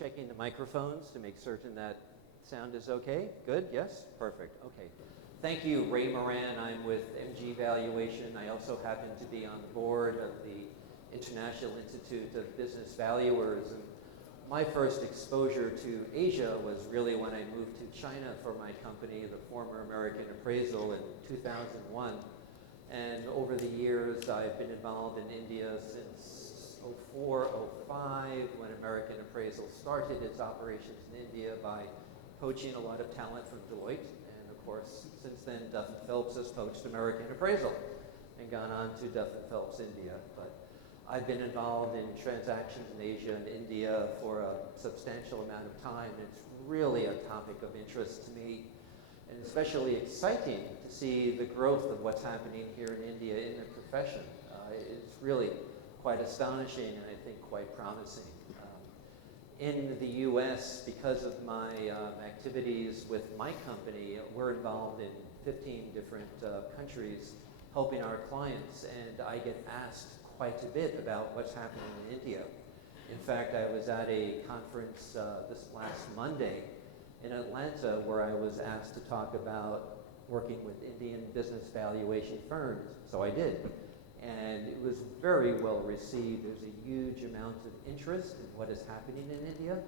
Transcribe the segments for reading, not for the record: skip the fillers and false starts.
checking the microphones to make certain that sound is okay? Good? Yes? Perfect. Okay. Thank you, Ray Moran. I'm with MG Valuation. I also happen to be on the board of the International Institute of Business Valuers. And my first exposure to Asia was really when I moved to China for my company, the former American Appraisal, in 2001. And over the years, I've been involved in India since 04, 05, when American Appraisal started its operations in India by poaching a lot of talent from Deloitte. And of course, since then, Duff & Phelps has poached American Appraisal and gone on to Duff & Phelps India. But I've been involved in transactions in Asia and India for a substantial amount of time. It's really a topic of interest to me, and especially exciting to see the growth of what's happening here in India in the profession. It's really quite astonishing and I think quite promising. In the US, because of my activities with my company, we're involved in 15 different countries helping our clients, and I get asked quite a bit about what's happening in India. In fact, I was at a conference this last Monday in Atlanta where I was asked to talk about working with Indian business valuation firms, so I did. And it was very well received. There's a huge amount of interest in what is happening in India,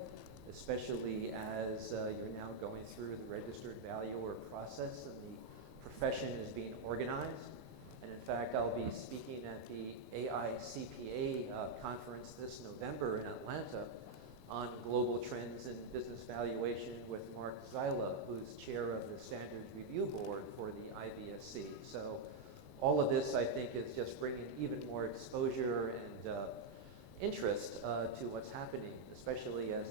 especially as you're now going through the registered valuer process and the profession is being organized. And in fact, I'll be speaking at the AICPA conference this November in Atlanta on global trends in business valuation with Mark Zyla, who's chair of the Standards Review Board for the IBSC. So all of this, I think, is just bringing even more exposure and interest to what's happening, especially as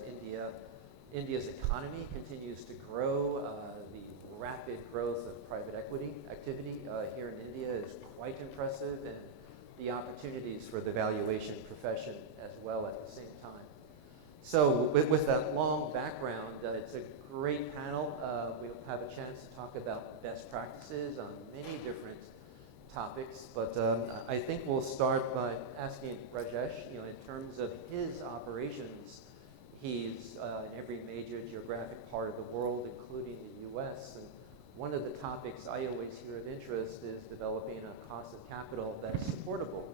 India's economy continues to grow. The rapid growth of private equity activity here in India is quite impressive, and the opportunities for the valuation profession as well at the same time. So with that long background, it's a great panel. We'll have a chance to talk about best practices on many different topics, but I think we'll start by asking Rajesh, in terms of his operations, he's in every major geographic part of the world, including the US, and one of the topics I always hear of interest is developing a cost of capital that's supportable.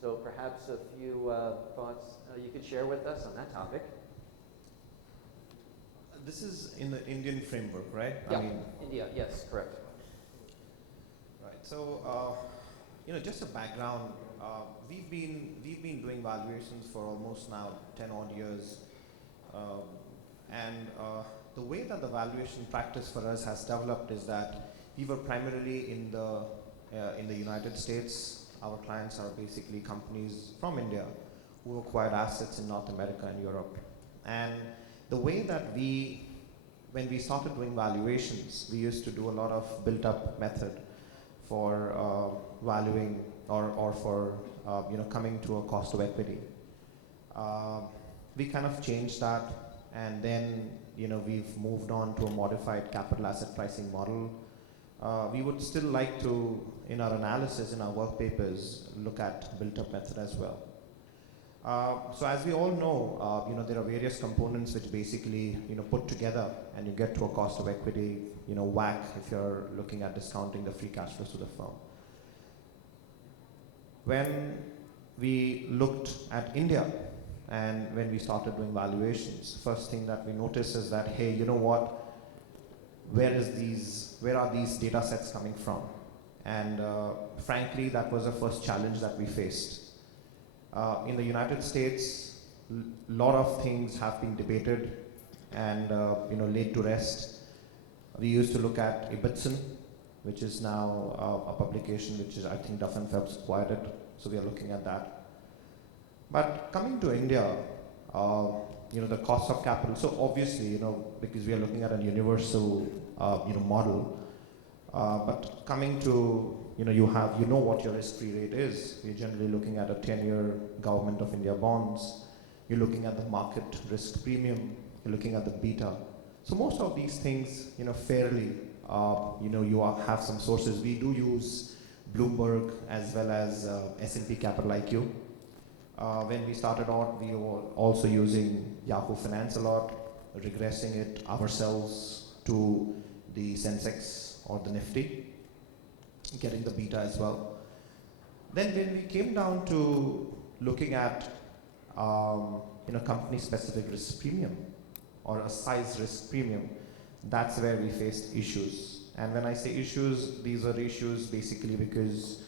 So perhaps a few thoughts you could share with us on that topic. This is in the Indian framework, right? Yeah, India, yes, correct. So, just a background. We've been doing valuations for almost now 10 odd years, and the way that the valuation practice for us has developed is that we were primarily in the United States. Our clients are basically companies from India who acquired assets in North America and Europe. And the way that when we started doing valuations, we used to do a lot of built-up method for valuing or for coming to a cost of equity. We kind of changed that, and then we've moved on to a modified capital asset pricing model. We would still like to, in our analysis, in our work papers, look at built-up method as well. So as we all know, there are various components which basically put together, and you get to a cost of equity, WACC, if you're looking at discounting the free cash flows to the firm. When we looked at India and when we started doing valuations, first thing that we noticed is that, hey, you know what? Where are these data sets coming from? And frankly, that was the first challenge that we faced. In the United States, a lot of things have been debated and laid to rest. We used to look at Ibbotson, which is now a publication which is, I think, Duff & Phelps acquired it, so we are looking at that. But coming to India, the cost of capital, so obviously, because we are looking at a universal, model, but coming to, you know what your risk-free rate is. We're generally looking at a 10-year Government of India bonds. You're looking at the market risk premium. You're looking at the beta. So most of these things, fairly, you have some sources. We do use Bloomberg as well as S&P Capital IQ. When we started out, we were also using Yahoo Finance a lot, regressing it ourselves to the Sensex or the Nifty, getting the beta as well. Then when we came down to looking at company-specific risk premium or a size risk premium, that's where we faced issues. And when I say issues, these are issues basically because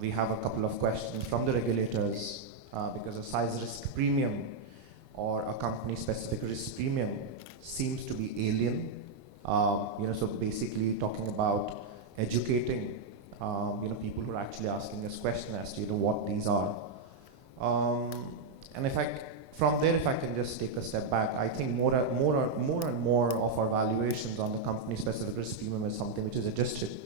we have a couple of questions from the regulators because a size risk premium or a company-specific risk premium seems to be alien. So basically talking about educating people who are actually asking us questions as to what these are. And from there, if I can just take a step back, I think more and more of our valuations on the company-specific risk premium is something which is adjusted.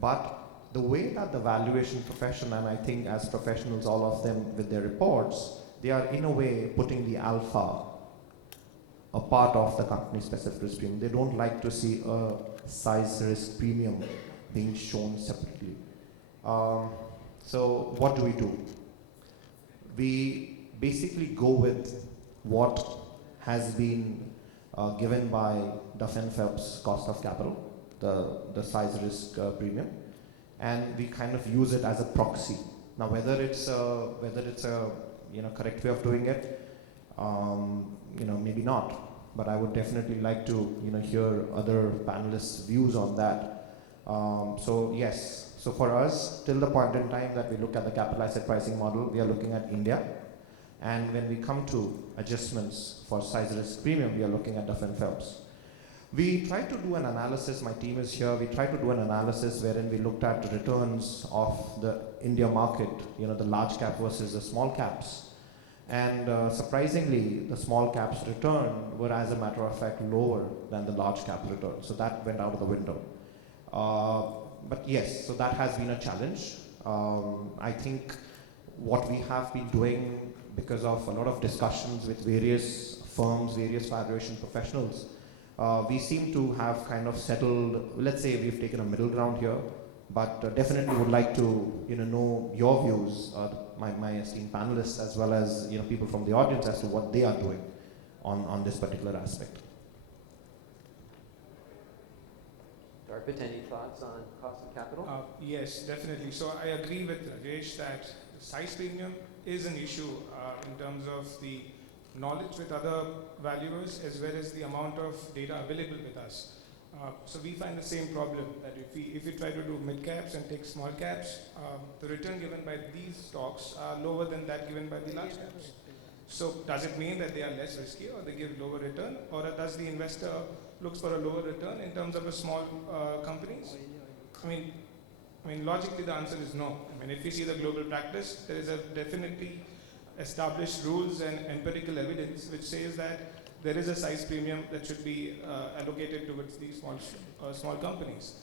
But the way that the valuation profession, and I think as professionals, all of them with their reports, they are in a way putting the alpha a part of the company-specific risk premium. They don't like to see a size risk premium being shown separately. So what do? We basically go with what has been given by Duff & Phelps cost of capital, the size risk premium, and we kind of use it as a proxy. Now, whether it's a correct way of doing it, maybe not. But I would definitely like to hear other panelists' views on that. So yes. So for us, till the point in time that we look at the capital asset pricing model, we are looking at India. And when we come to adjustments for size risk premium, we are looking at Duff & Phelps. We tried to do an analysis, my team is here, we tried to do an analysis wherein we looked at the returns of the India market, the large cap versus the small caps. And surprisingly, the small caps return were, as a matter of fact, lower than the large cap return. So that went out of the window. But yes, so that has been a challenge. I think what we have been doing, because of a lot of discussions with various firms, various valuation professionals, we seem to have kind of settled, let's say we've taken a middle ground here, but definitely would like to know your views, my esteemed panelists, as well as people from the audience, as to what they are doing on this particular aspect. Darpit, any thoughts on cost of capital? Yes, definitely. So I agree with Rajesh that size premium is an issue in terms of the knowledge with other valuers as well as the amount of data available with us. So we find the same problem that if we try to do mid caps and take small caps, the return given by these stocks are lower than that given by the large caps. So does it mean that they are less risky or they give lower return, or does the investor looks for a lower return in terms of a small companies? I mean, logically the answer is no. I mean, if you see the global practice, there is a definitely established rules and empirical evidence which says that there is a size premium that should be allocated towards these small companies.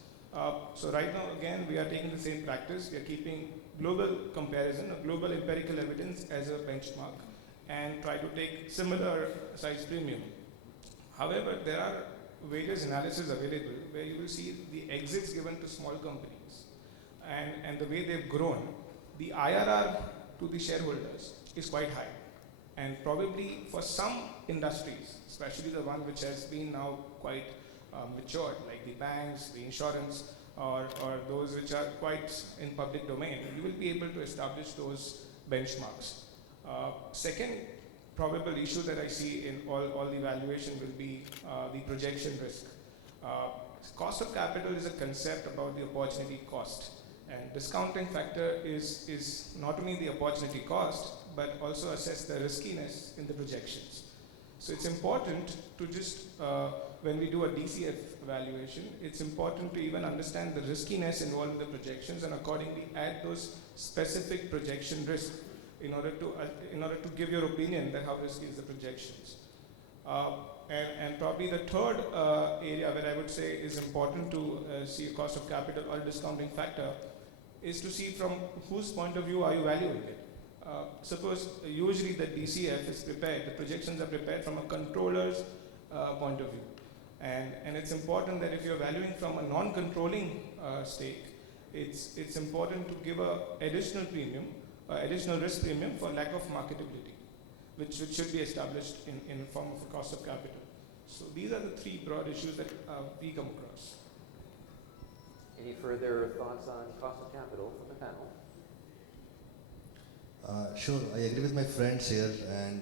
So right now, again, we are taking the same practice. We are keeping global comparison, or global empirical evidence as a benchmark, and try to take similar size premium. However, there are various analyses available where you will see the exits given to small companies and the way they've grown. The IRR to the shareholders is quite high. And probably for some industries, especially the one which has been now quite matured, like the banks, the insurance, or those which are quite in public domain, you will be able to establish those benchmarks. Second probable issue that I see in all the valuation will be the projection risk. Cost of capital is a concept about the opportunity cost. And discounting factor is not only the opportunity cost, but also assess the riskiness in the projections. So it's important to just, when we do a DCF valuation, it's important to even understand the riskiness involved in the projections and accordingly add those specific projection risk in order to give your opinion that how risky is the projections. And probably the third area where I would say is important to see a cost of capital or discounting factor is to see from whose point of view are you valuing it. Suppose usually the DCF is prepared, the projections are prepared from a controller's point of view. And it's important that if you're valuing from a non-controlling stake, it's important to give an additional premium additional risk premium for lack of marketability, which should be established in form of a cost of capital. So these are the three broad issues that we come across. Any further thoughts on cost of capital from the panel? Sure, I agree with my friends here and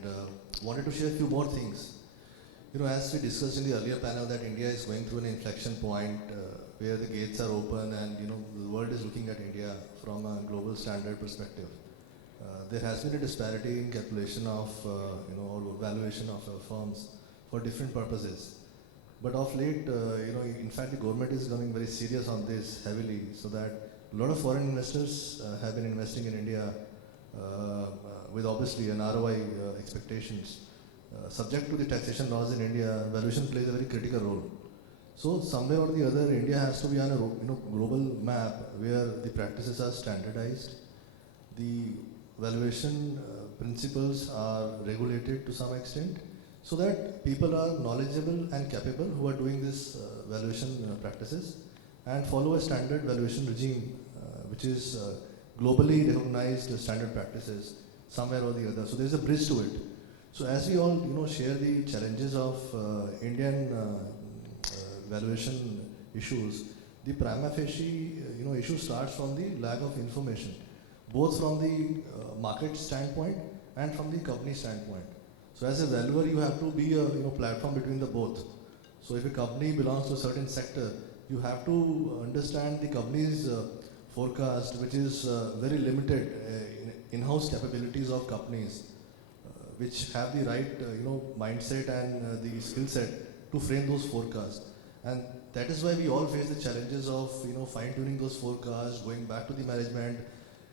wanted to share a few more things. You know, as we discussed in the earlier panel that India is going through an inflection point where the gates are open and, you know, the world is looking at India from a global standard perspective. There has been a disparity in calculation of, or valuation of firms for different purposes. But of late, in fact, the government is becoming very serious on this heavily, so that a lot of foreign investors have been investing in India with obviously an ROI expectations. Subject to the taxation laws in India, valuation plays a very critical role. So somewhere or the other, India has to be on a global map where the practices are standardized, the valuation principles are regulated to some extent, so that people are knowledgeable and capable who are doing this valuation practices and follow a standard valuation regime which is globally recognized standard practices somewhere or the other. So there is a bridge to it. So as we all share the challenges of Indian valuation issues, the prima facie issue starts from the lack of information, both from the market standpoint and from the company standpoint. So as a valuer, you have to be a platform between the both. So if a company belongs to a certain sector, you have to understand the company's forecast, which is very limited in-house capabilities of companies, which have the right mindset and the skill set to frame those forecasts. And that is why we all face the challenges of fine-tuning those forecasts, going back to the management,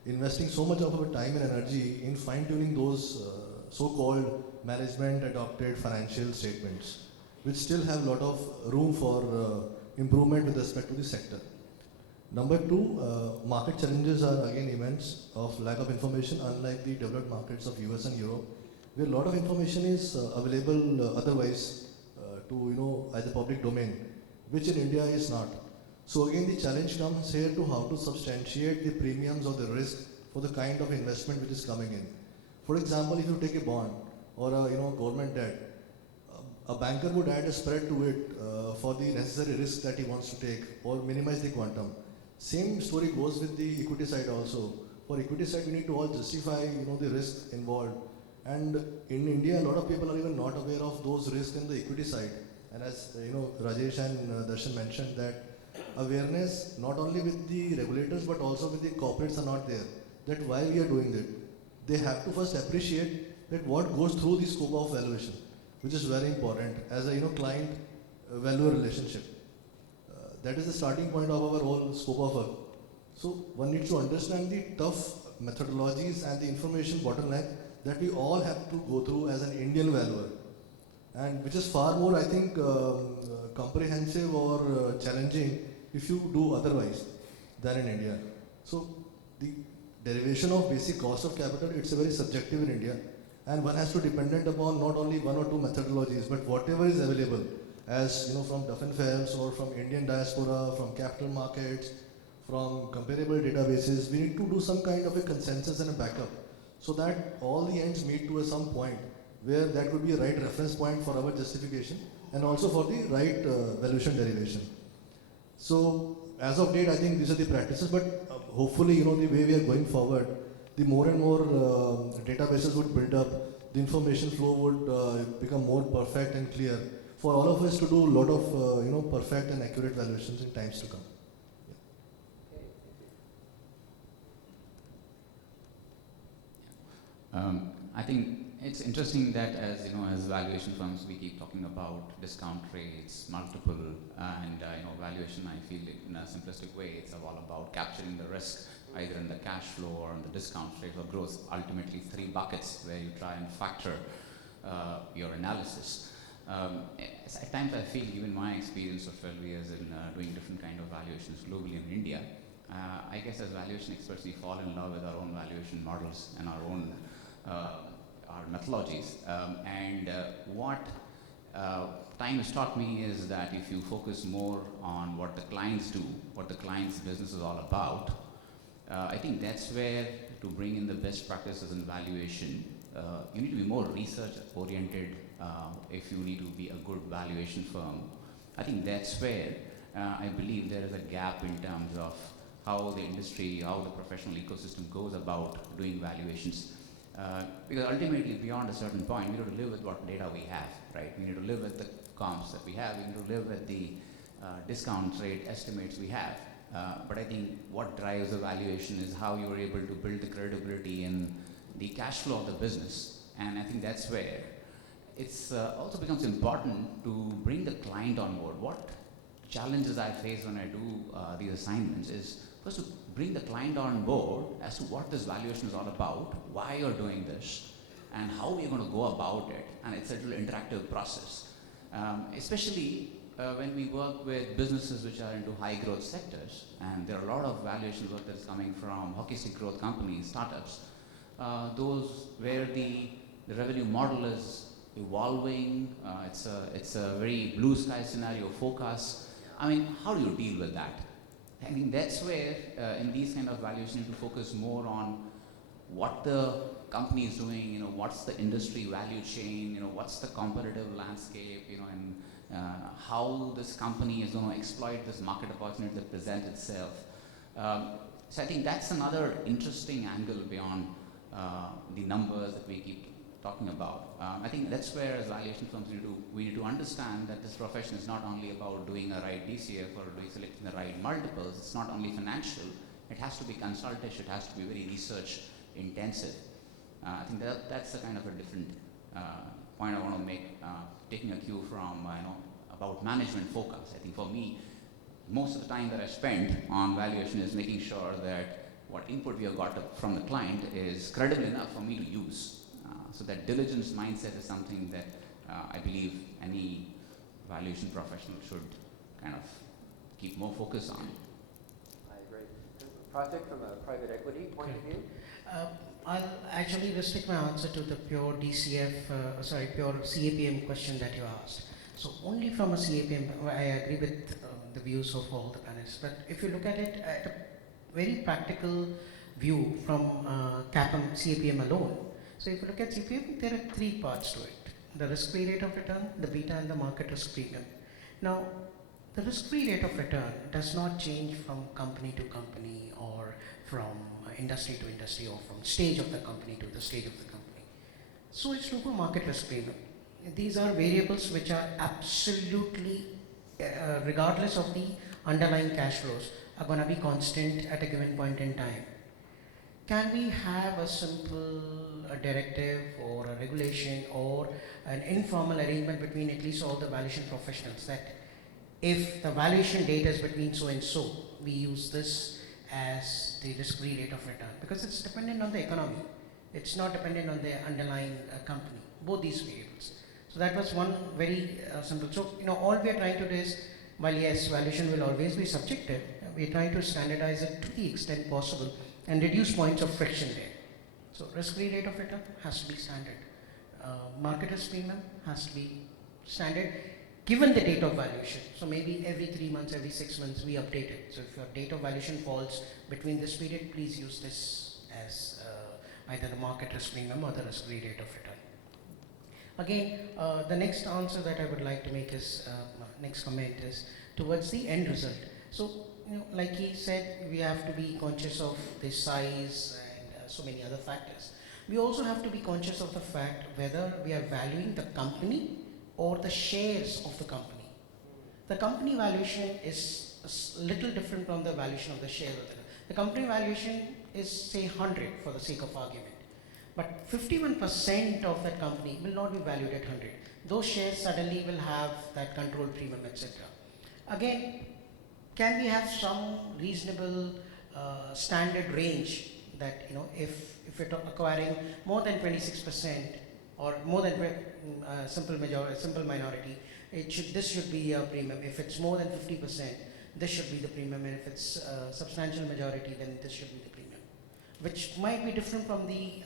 investing so much of our time and energy in fine-tuning those so-called management-adopted financial statements, which still have a lot of room for improvement with respect to the sector. Number two, market challenges are again immense of lack of information, unlike the developed markets of US and Europe, where a lot of information is available otherwise to either public domain, which in India is not. So again, the challenge comes here to how to substantiate the premiums or the risk for the kind of investment which is coming in. For example, if you take a bond or a government debt, a banker would add a spread to it for the necessary risk that he wants to take or minimize the quantum. Same story goes with the equity side also. For equity side, we need to all justify the risk involved. And in India, a lot of people are even not aware of those risks in the equity side. And as Rajesh and Darshan mentioned, that awareness not only with the regulators but also with the corporates are not there. That why we are doing it, they have to first appreciate that what goes through the scope of valuation, which is very important as a client valuer relationship. That is the starting point of our whole scope of work. So one needs to understand the tough methodologies and the information bottleneck that we all have to go through as an Indian valuer, and which is far more, I think, comprehensive or challenging if you do otherwise than in India. So the derivation of basic cost of capital, it's a very subjective in India, and one has to dependent upon not only one or two methodologies, but whatever is available as from Duff and Phelps or from Indian diaspora, from capital markets, from comparable databases. We need to do some kind of a consensus and a backup, so that all the ends meet to some point where that would be a right reference point for our justification and also for the right valuation derivation. So as of date, I think these are the practices, but hopefully the way we are going forward, the more and more databases would build up, the information flow would become more perfect and clear for all of us to do a lot of perfect and accurate valuations in times to come. I think it's interesting that as valuation firms, we keep talking about discount rates, multiple, and valuation. I feel in a simplistic way, it's all about capturing the risk, either in the cash flow or in the discount rate or growth. Ultimately, three buckets where you try and factor your analysis. At times, I feel, given my experience of 12 years in doing different kind of valuations globally in India, I guess as valuation experts, we fall in love with our own valuation models and our own our methodologies. What time has taught me is that if you focus more on what the clients do, what the client's business is all about, I think that's where, to bring in the best practices in valuation, you need to be more research oriented if you need to be a good valuation firm. I think that's where I believe there is a gap in terms of how the industry, how the professional ecosystem goes about doing valuations. Because ultimately, beyond a certain point, we need to live with what data we have, right? We need to live with the comps that we have. We need to live with the discount rate estimates we have. But I think what drives the valuation is how you are able to build the credibility in the cash flow of the business. And I think that's where it's also becomes important to bring the client on board. What challenges I face when I do these assignments is first to bring the client on board as to what this valuation is all about, why you're doing this, and how we're going to go about it. And it's a little interactive process, especially when we work with businesses which are into high growth sectors, and there are a lot of valuation work that's coming from hockey stick growth companies, startups, those where the revenue model is evolving, it's a very blue sky scenario forecast. I mean, how do you deal with that? I think that's where in these kind of valuations you need to focus more on what the company is doing, what's the industry value chain, what's the competitive landscape, and how this company is going to exploit this market opportunity that presents itself. So I think that's another interesting angle beyond the numbers that we keep talking about. I think that's where as valuation firms we need to understand that this profession is not only about doing a right DCF or doing selecting the right multiples. It's not only financial. It has to be consultative. It has to be very research intensive. I think that's a kind of a different point I want to make, taking a cue from about management focus. I think for me, most of the time that I spend on valuation is making sure that what input we have got from the client is credible enough for me to use. So that diligence mindset is something that I believe any valuation professional should kind of keep more focus on. I agree. Pratik, from a private equity point of view? I'll actually restrict my answer to the pure pure CAPM question that you asked. So only from a CAPM, I agree with the views of all the panelists. But if you look at it at a very practical view from CAPM alone, so if you look at CAPM, there are three parts to it: the risk-free rate of return, the beta, and the market risk premium. Now, the risk-free rate of return does not change from company to company or from industry to industry or from stage of the company to the stage of the company. So it's true for market risk premium. These are variables which are absolutely, regardless of the underlying cash flows, are going to be constant at a given point in time. Can we have a simple directive or a regulation or an informal arrangement between at least all the valuation professionals that if the valuation data is between so and so, we use this as the risk-free rate of return, because it's dependent on the economy. It's not dependent on the underlying company, both these variables. So that was one very simple. So, all we are trying to do is, while yes, valuation will always be subjective, we are trying to standardize it to the extent possible and reduce points of friction there. So risk-free rate of return has to be standard. Market risk premium has to be standard given the date of valuation. So maybe every 3 months, every 6 months we update it. So if your date of valuation falls between this period, please use this as either the market risk premium or the risk-free rate of return. Again, the next answer that I would like to make is, next comment is towards the end result. So, like he said, we have to be conscious of the size and so many other factors. We also have to be conscious of the fact whether we are valuing the company or the shares of the company. The company valuation is a little different from the valuation of the share of the company valuation is say 100 for the sake of argument. But 51% of that company will not be valued at 100. Those shares suddenly will have that control premium, etc. Again, can we have some reasonable standard range that, if you're acquiring more than 26% or more than simple minority, this should be a premium. If it's more than 50%, this should be the premium, and if it's substantial majority, then this should be the premium, which might be different from the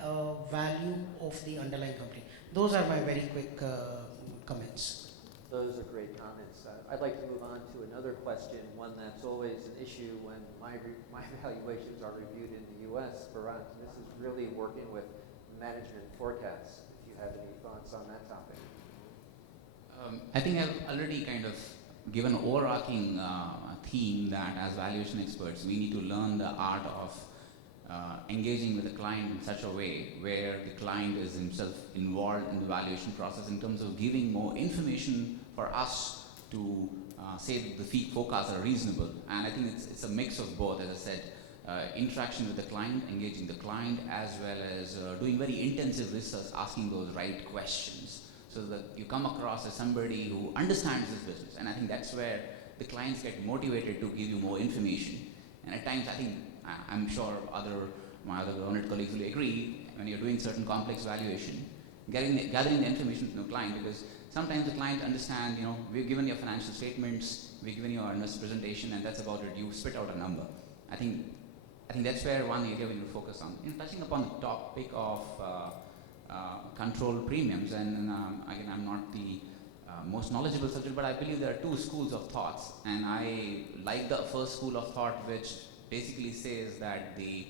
value of the underlying company. Those are my very quick comments. Those those are great comments. I'd like to move on to another question, one that's always an issue when my valuations are reviewed in the U.S. Bharath, this is really working with management forecasts. If you have any thoughts on that topic. I think I've already kind of given an overarching theme that as valuation experts, we need to learn the art of engaging with the client in such a way where the client is himself involved in the valuation process in terms of giving more information for us to say that the fee forecasts are reasonable. And I think it's a mix of both, as I said, interaction with the client, engaging the client, as well as doing very intensive research, asking those right questions, so that you come across as somebody who understands this business. And I think that's where the clients get motivated to give you more information. And at times, I think, I'm sure my other learned colleagues will agree, when you're doing certain complex valuation, gathering the information from the client, because sometimes the client understands, we've given your financial statements, we've given you our investor presentation, and that's about it. You spit out a number. I think that's where one area we will focus on. In touching upon the topic of control premiums, and again, I'm not the most knowledgeable subject, but I believe there are two schools of thoughts, and I like the first school of thought, which basically says that the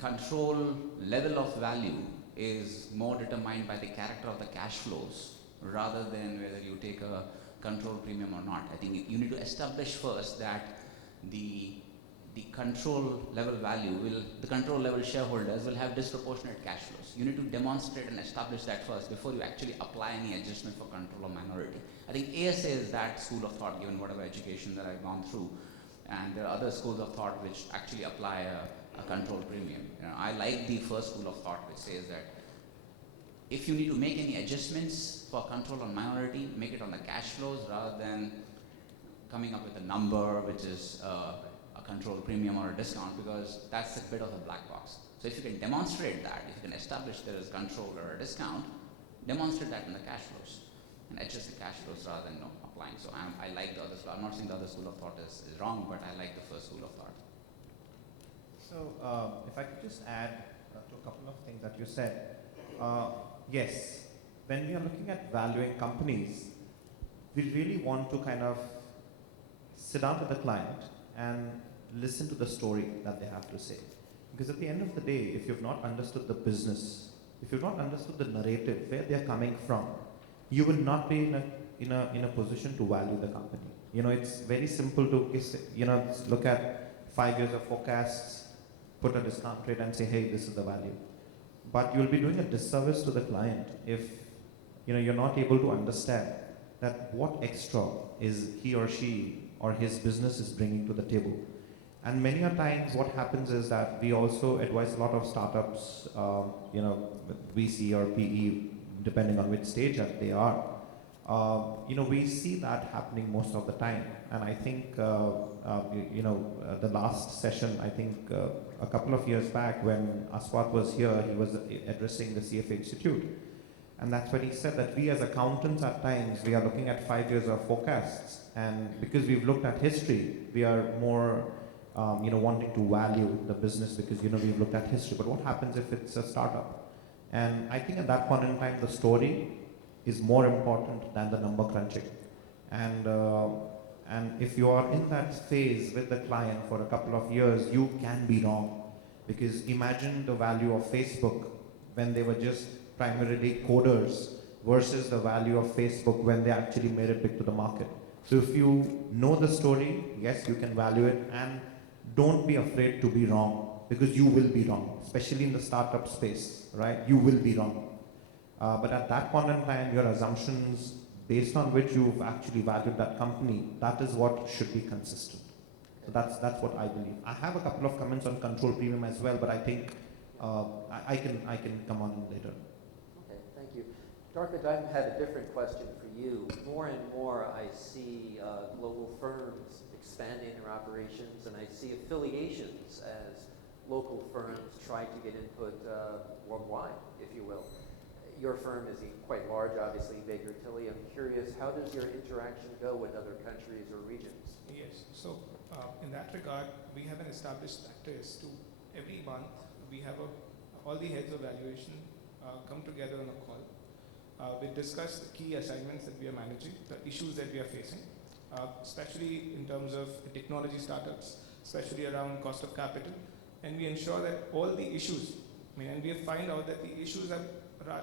control level of value is more determined by the character of the cash flows rather than whether you take a control premium or not. I think you need to establish first that the control level the control level shareholders will have disproportionate cash flows. You need to demonstrate and establish that first before you actually apply any adjustment for control or minority. I think ASA is that school of thought, given whatever education that I've gone through. And there are other schools of thought which actually apply a control premium. I like the first school of thought which says that if you need to make any adjustments for control or minority, make it on the cash flows rather than coming up with a number which is a control premium or a discount, because that's a bit of a black box. So if you can demonstrate that, if you can establish there is control or a discount, demonstrate that in the cash flows and adjust the cash flows rather than applying. So I like the other school. I'm not saying the other school of thought is wrong, but I like the first school of thought. So if I could just add to a couple of things that you said. Yes, when we are looking at valuing companies, we really want to kind of sit down with the client and listen to the story that they have to say. Because at the end of the day, if you've not understood the business, if you've not understood the narrative, where they're coming from, you will not be in a position to value the company. It's very simple to look at 5 years of forecasts, put a discount rate and say, hey, this is the value. But you'll be doing a disservice to the client if you're not able to understand that what extra is he or she or his business is bringing to the table. And many a times what happens is that we also advise a lot of startups, VC or PE, depending on which stage that they are. We see that happening most of the time. And I think, the last session, I think a couple of years back when Aswat was here, he was addressing the CFA Institute. And that's when he said that we as accountants at times, we are looking at 5 years of forecasts. And because we've looked at history, we are more, wanting to value the business because, we've looked at history. But what happens if it's a startup? And I think at that point in time, the story is more important than the number crunching. And if you are in that phase with the client for a couple of years, you can be wrong. Because imagine the value of Facebook when they were just primarily coders versus the value of Facebook when they actually made it big to the market. So if you know the story, yes, you can value it, and don't be afraid to be wrong, because you will be wrong, especially in the startup space, right? You will be wrong. But at that point in time, your assumptions based on which you've actually valued that company, that is what should be consistent. So that's what I believe. I have a couple of comments on control premium as well, but I think I can come on later. Okay, thank you. Darpit, I had a different question for you. More and more I see global firms expanding their operations, and I see affiliations as local firms try to get input worldwide, if you will. Your firm is quite large, obviously, Baker Tilly. I'm curious, how does your interaction go with other countries or regions? Yes, so in that regard, we have an established practice to every month we have all the heads of valuation come together on a call. We discussed the key assignments that we are managing, the issues that we are facing, especially in terms of technology startups, especially around cost of capital, and we ensure that all the issues, and we find out that the issues are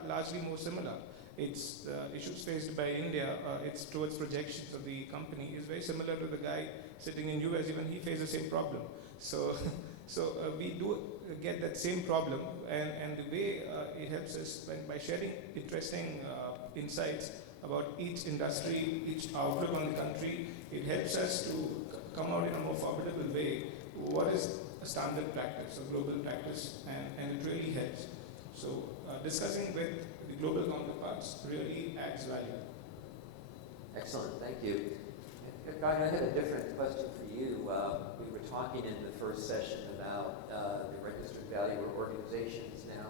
largely more similar. It's issues faced by India, it's towards projections of the company is very similar to the guy sitting in US, even he faces the same problem. So, we do get that same problem, and the way it helps us by sharing interesting insights about each industry, each outlook on the country, it helps us to come out in a more formidable way. What is a standard practice, a global practice, and it really helps. So discussing with the global counterparts really adds value. Excellent, thank you. Guy, I had a different question for you. We were talking in the first session about the registered valuer organizations. Now,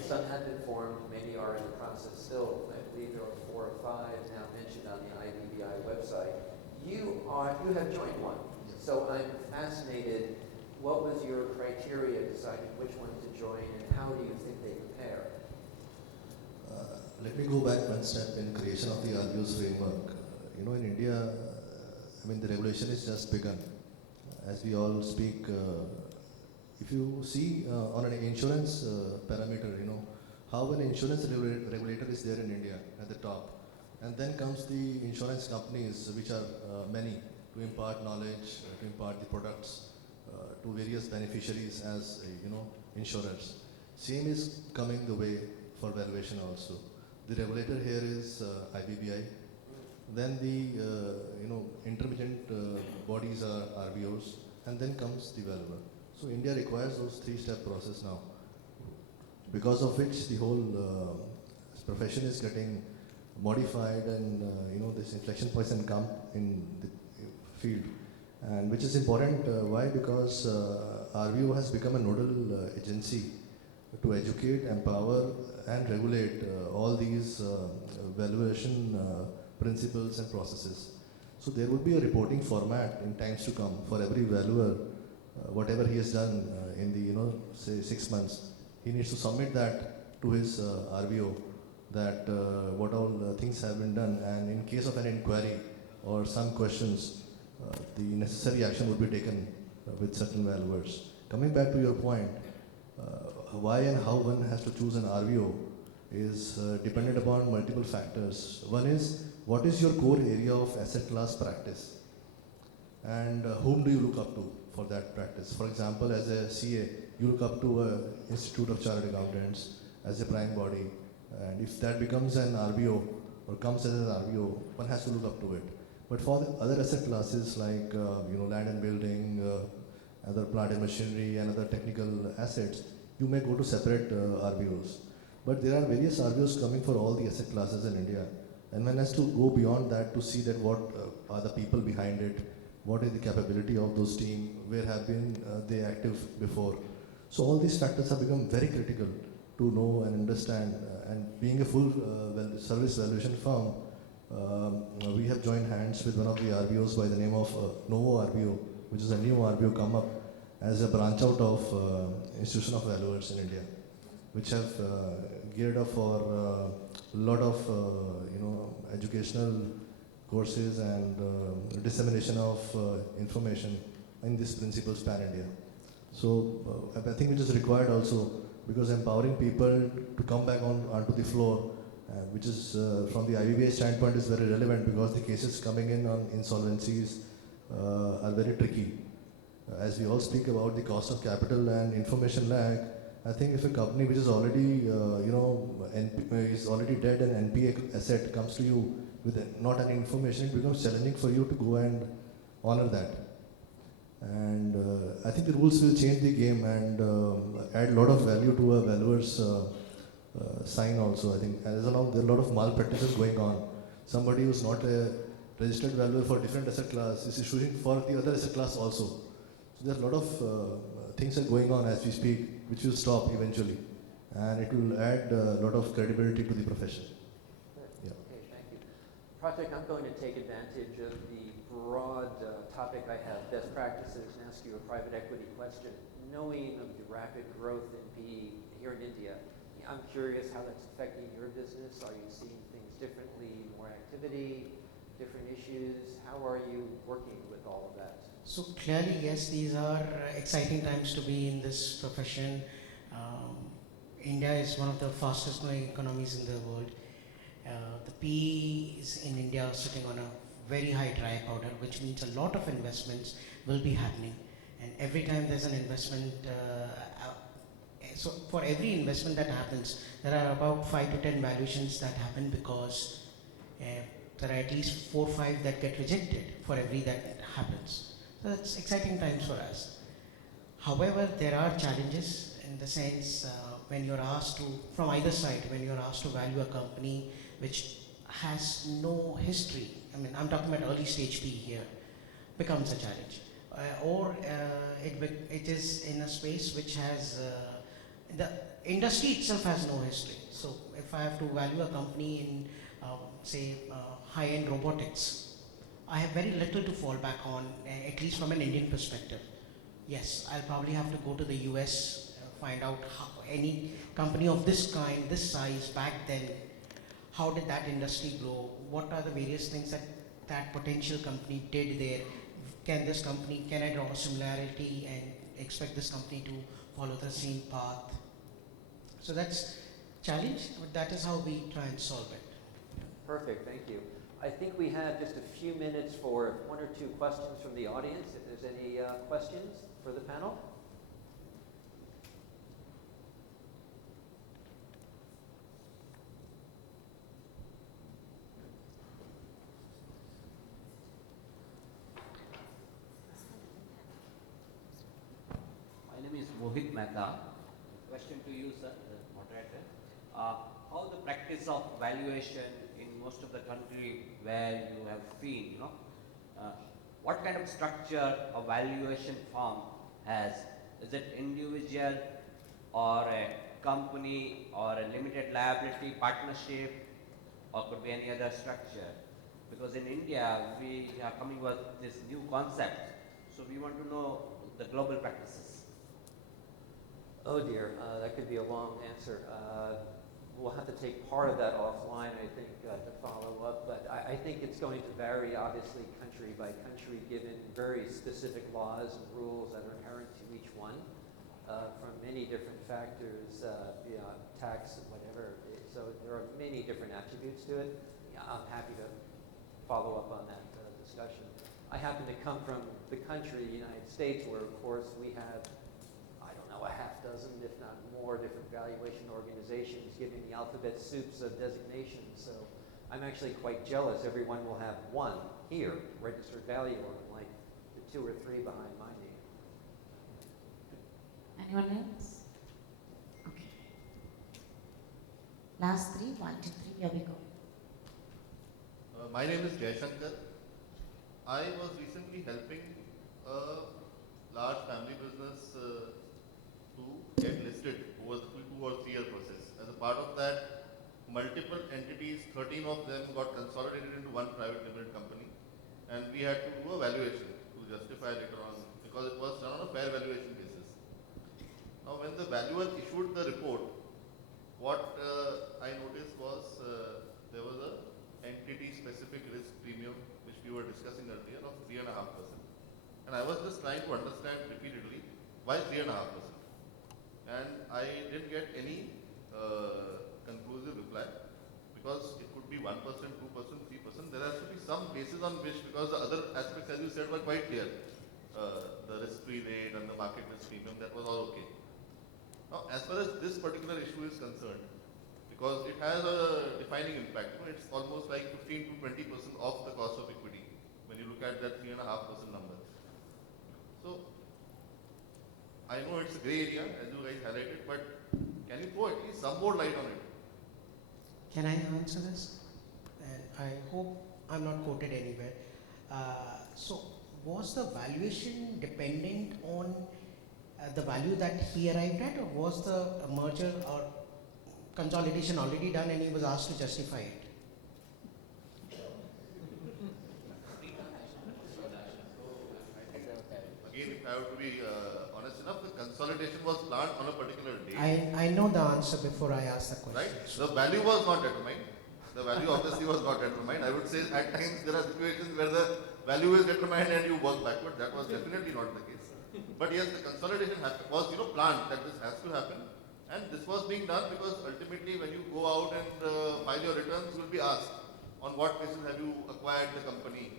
some have been formed, many are in the process still. I believe there are 4 or 5 now mentioned on the IIBV website. You have joined one, so I'm fascinated. What was your criteria deciding which one to join, and how do you think they compare? Let me go back one step in creation of the RVO's framework. In India, the regulation is just begun. As we all speak, if you see on an insurance parameter, how an insurance regulator is there in India at the top. And then comes the insurance companies, which are many, to impart knowledge, to impart the products to various beneficiaries as, insurers. Same is coming the way for valuation also. The regulator here is IBBI. Then the intermediate bodies are RVOs, and then comes the valuer. So India requires those 3-step process now, because of which the whole profession is getting modified, and this inflection points can come in the field, and which is important. Why? Because RVO has become a nodal agency to educate, empower, and regulate all these valuation principles and processes. So there would be a reporting format in times to come for every valuer, whatever he has done in the say 6 months. He needs to submit that to his RVO, that what all things have been done, and in case of an inquiry or some questions, the necessary action would be taken with certain valuers. Coming back to your point, why and how one has to choose an RVO is dependent upon multiple factors. One is, what is your core area of asset class practice, and whom do you look up to for that practice? For example, as a CA, you look up to an Institute of Chartered Accountants as a prime body, and if that becomes an RVO or comes as an RVO, one has to look up to it. But for the other asset classes like land and building, other plant and machinery, and other technical assets, you may go to separate RVOs. But there are various RVOs coming for all the asset classes in India. And one has to go beyond that to see that what are the people behind it, what is the capability of those teams, where have been they active before. So all these factors have become very critical to know and understand. And being a full service valuation firm, we have joined hands with one of the RVOs by the name of Novo RVO, which is a new RVO come up as a branch out of Institution of Valuers in India, which have geared up for a lot of educational courses and dissemination of information in this principles pan-India. So I think which is required also, because empowering people to come back onto the floor, which is from the IBBA standpoint is very relevant, because the cases coming in on insolvencies are very tricky. As we all speak about the cost of capital and information lag, I think if a company which is already is already dead and NPA asset comes to you with not any information, it becomes challenging for you to go and honor that. And I think the rules will change the game and add a lot of value to a valuer's sign also. I think as along there are a lot of malpractices going on. Somebody who's not a registered valuer for different asset class is issuing for the other asset class also. So there are a lot of things are going on as we speak, which will stop eventually, and it will add a lot of credibility to the profession. Yeah. Okay, thank you. Pratik, I'm going to take advantage of the broad topic I have, best practices, and ask you a private equity question. Knowing of the rapid growth in PE here in India, I'm curious how that's affecting your business. Are you seeing things differently, more activity, different issues? How are you working with all of that? So clearly, yes, these are exciting times to be in this profession. India is one of the fastest growing economies in the world. The PE is in India sitting on a very high dry powder, which means a lot of investments will be happening. And every time there's an investment, so for every investment that happens, there are about 5 to 10 valuations that happen because there are at least 4 or 5 that get rejected for every that happens. So it's exciting times for us. However, there are challenges in the sense when you're asked to, from either side, when you're asked to value a company which has no history, I mean, I'm talking about early stage P here, becomes a challenge. It is in a space which has, the industry itself has no history. So if I have to value a company in, say, high-end robotics, I have very little to fall back on, at least from an Indian perspective. Yes, I'll probably have to go to the US, find out how any company of this kind, this size, back then, how did that industry grow? What are the various things that that potential company did there? Can I draw a similarity and expect this company to follow the same path? So that's challenge, but that is how we try and solve it. Perfect, thank you. I think we have just a few minutes for 1 or 2 questions from the audience. If there's any questions for the panel? My name is Mohit Mehta. Question to you, sir, the moderator. How the practice of valuation in most of the country where you have been, what kind of structure a valuation firm has? Is it individual or a company or a limited liability partnership, or could be any other structure? Because in India, we are coming with this new concept, so we want to know the global practices. Oh dear, that could be a long answer. We'll have to take part of that offline, I think, to follow up. But I think it's going to vary, obviously, country by country, given very specific laws and rules that are inherent to each one, from many different factors, beyond tax and whatever. So there are many different attributes to it. Yeah, I'm happy to follow up on that discussion. I happen to come from the country, the United States, where, of course, we have a half dozen, if not more, different valuation organizations giving the alphabet soups of designations. So I'm actually quite jealous. Everyone will have one here, registered valuer, like the 2 or 3 behind my name. Anyone else? Okay. Last 3, 1, 2, 3, here we go. My name is Jaishankar. I was recently helping a large family business to get listed over the 2 or 3 year process. As a part of that, multiple entities, 13 of them got consolidated into one private limited company, and we had to do a valuation to justify later on, because it was done on a fair valuation basis. Now when the valuer issued the report, what I noticed was there was a entity specific risk premium which we were discussing earlier of 3.5%. And I was just trying to understand repeatedly why 3.5%. And I didn't get any conclusive reply, because it could be 1%, 2%, 3%. There has to be some basis on which, because the other aspects, as you said, were quite clear. The risk-free rate and the market risk premium, that was all okay. Now, as far as this particular issue is concerned, because it has a defining impact, it's almost like 15 to 20% of the cost of equity when you look at that 3.5% number. So, I know it's a grey area, as you guys highlighted, but can you throw at least some more light on it? Can I answer this? And I hope I'm not quoted anywhere. So, was the valuation dependent on the value that he arrived at, or was the merger or consolidation already done and he was asked to justify it? Again, if I have to be honest enough, the consolidation was planned on a particular date. I know the answer before I ask the question. Right? The value was not determined. The value obviously was not determined. I would say at times there are situations where the value is determined and you work backward. That was definitely not the case. But yes, the consolidation was planned that this has to happen. And this was being done because ultimately when you go out and file your returns, you will be asked on what basis have you acquired the company.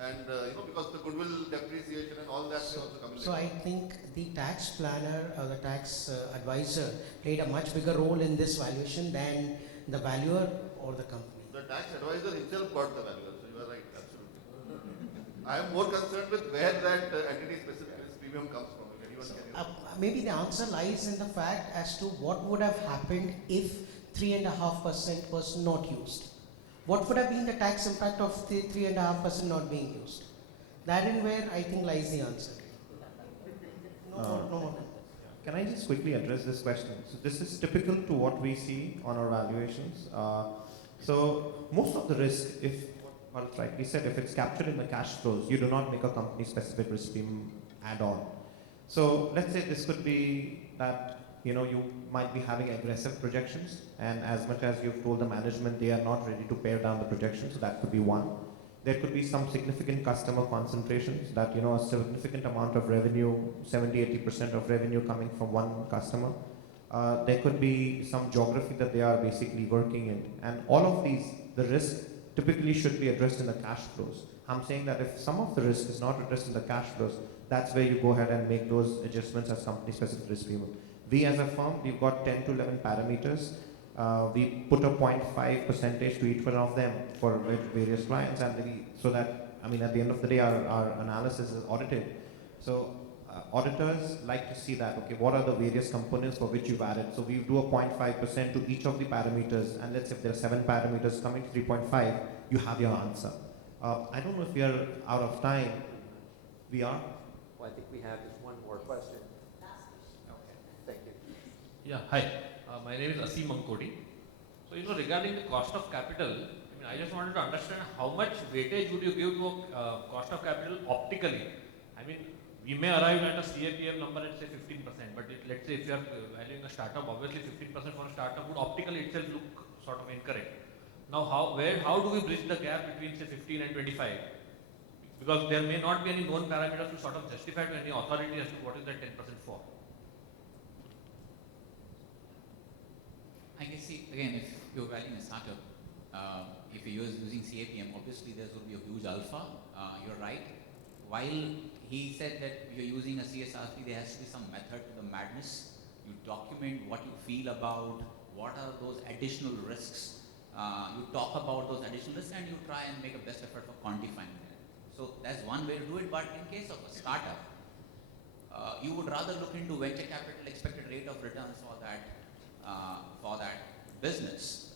And because the goodwill depreciation and all that may also come in. So I think the tax planner or the tax advisor played a much bigger role in this valuation than the valuer or the company. The tax advisor himself got the valuer, so you are right, absolutely. I am more concerned with where that entity-specific risk premium comes from. If anyone can Maybe the answer lies in the fact as to what would have happened if 3.5% was not used. What would have been the tax impact of the 3.5% not being used? Therein where I think lies the answer. No more. Can I just quickly address this question? So this is typical to what we see on our valuations. So most of the risk, if what rightly said, if it's captured in the cash flows, you do not make a company-specific risk premium add-on. So let's say this could be that you might be having aggressive projections, and as much as you've told the management they are not ready to pare down the projections, so that could be one. There could be some significant customer concentrations that a significant amount of revenue, 70-80% of revenue coming from one customer. There could be some geography that they are basically working in, and all of these, the risk typically should be addressed in the cash flows. I'm saying that if some of the risk is not addressed in the cash flows, that's where you go ahead and make those adjustments as company-specific risk premium. We as a firm, we've got 10 to 11 parameters. We put a 0.5% to each one of them for various clients, and so that, at the end of the day, our analysis is audited. So auditors like to see that, okay, what are the various components for which you've added? So we do a 0.5% to each of the parameters, and let's say if there are 7 parameters coming to 3.5, you have your answer. I don't know if we are out of time. We are? Well, I think we have just one more question. Okay, thank you. Yeah, hi. My name is Asim Mankodi. So, regarding the cost of capital, I just wanted to understand how much weightage would you give to a cost of capital optically? We may arrive at a CAPM number at say 15%, but let's say if you are valuing a startup, obviously 15% for a startup would optically itself look sort of incorrect. Now, how do we bridge the gap between say 15 and 25? Because there may not be any known parameters to sort of justify to any authority as to what is that 10% for. I guess, again, if you're valuing a startup, if you're using CAPM, obviously there's going to be a huge alpha. You're right. While he said that you're using a CSRP, there has to be some method to the madness. You document what you feel about, what are those additional risks. You talk about those additional risks and you try and make a best effort for quantifying them. So that's one way to do it, but in case of a startup, you would rather look into venture capital expected rate of returns for that business,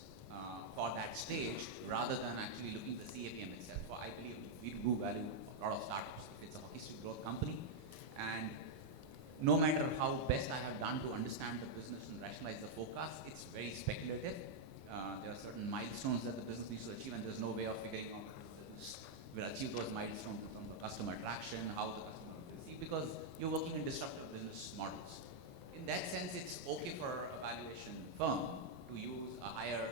for that stage, rather than actually looking at the CAPM itself. For I believe we do value a lot of startups. If it's a hockey stick growth company, and no matter how best I have done to understand the business and rationalize the forecast, it's very speculative. There are certain milestones that the business needs to achieve, and there's no way of figuring out how the business will achieve those milestones from the customer attraction, how the customer will receive, because you're working in disruptive business models. In that sense, it's okay for a valuation firm to use a higher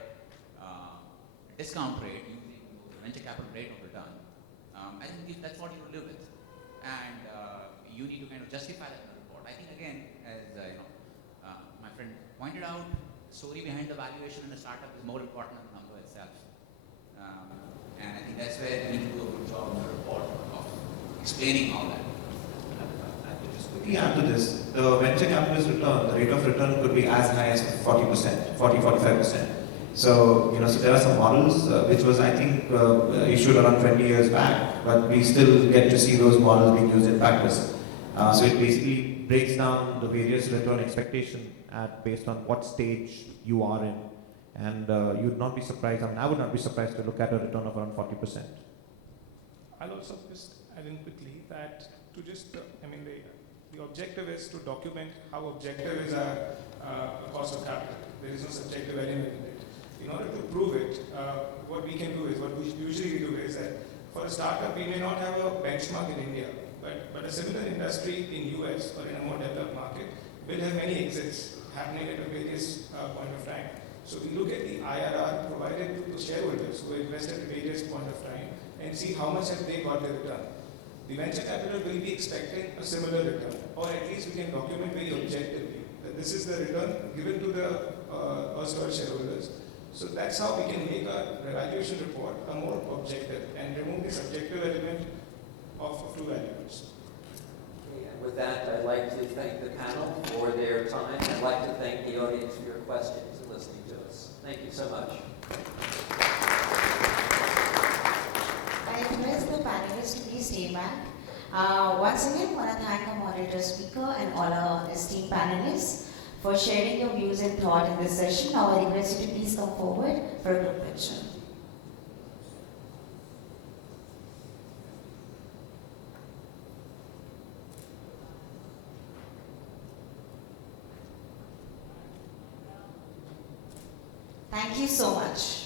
discount rate using the venture capital rate of return. I think if that's what you live with, and you need to kind of justify that in the report. I think again, as my friend pointed out, the story behind the valuation in a startup is more important than the number itself. And I think that's where we need to do a good job in the report of explaining all that. Just quickly add to this, the venture capitalist return, the rate of return could be as high as 40%, 40-45%. So, so there are some models which was, I think, issued around 20 years back, but we still get to see those models being used in practice. So it basically breaks down the various return expectation based on what stage you are in. And you'd not be surprised, I would not be surprised to look at a return of around 40%. I'll also just add in quickly that to just, the objective is to document how objective is our cost of capital. There is no subjective element in it. In order to prove it, what we can do is, what we usually do is that for a startup, we may not have a benchmark in India But a similar industry in US or in a more developed market will have many exits happening at a various point of time. So we look at the IRR provided to the shareholders who invest at various point of time and see how much have they got their return. The venture capital will be expecting a similar return, or at least we can document very objectively that this is the return given to the erstwhile shareholders. So that's how we can make our evaluation report a more objective and remove the subjective element of two values. Okay, and with that, I'd like to thank the panel for their time. I'd like to thank the audience for your questions and listening to us. Thank you so much. I request the panelists to please stay back. Once again, I want to thank our moderator speaker and all our esteemed panelists for sharing your views and thought in this session. Now I request you to please come forward for a group picture. Thank you so much.